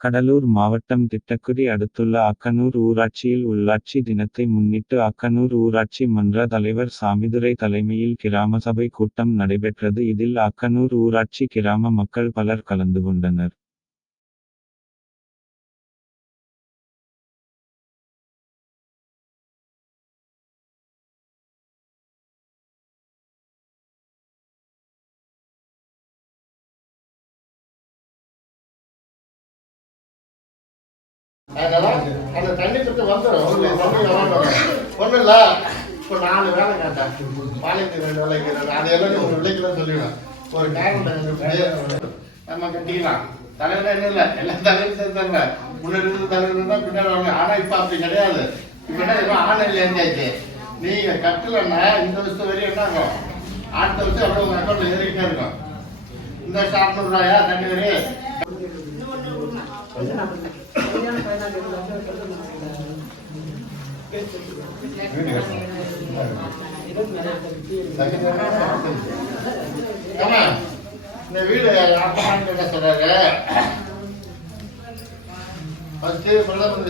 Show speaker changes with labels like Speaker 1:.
Speaker 1: கடலூர் மாவட்டம் திட்டக்குடி அடுத்துள்ள அக்கனூர் ஊராட்சியில் உள்ளாட்சி தினத்தை முன்னிட்டு அக்கனூர் ஊராட்சி மன்ற தலைவர் சாமிதுரை தலைமையில் கிராம சபை கூட்டம் நடைபெற்றது. இதில் அக்கனூர் ஊராட்சி கிராம மக்கள் பலர் கலந்து கொண்டனர்.
Speaker 2: அதனால அந்த தண்ணி திட்டம் வந்துடும் ஒன்றும் இல்லை. இப்போ நாலு வேலை கேட்டேன். பாலியத்துக்கு ரெண்டு வேலை கேட்டேன். அது எல்லாம் ஒரு விலைக்கு சொல்லிவிடும் ஒரு டேங்க் நம்ம கட்டிக்கலாம். தலைவர் என்ன இல்லை? எல்லா தலைவரும் சேர்த்தாங்க. முன்னாடி இருந்த தலைவர் தான் பின்னாடி வாங்க ஆனால் இப்போ அப்படி கிடையாது. இப்போ என்ன ஆன்லைன்ல இருந்தாச்சு நீங்க கட்டலைன்னா இந்த வருஷம் வரையும் என்ன ஆகும்? அடுத்த வருஷம் அப்படியே உங்க அக்கௌண்ட்ல ஏறிக்கிட்டே இருக்கும்? இந்த வருஷம் அறுநூறுவாயா தண்ணி வரையும் இந்த வீடு அப்பா சொல்றாரு ஃபர்ஸ்ட் பிரதமர்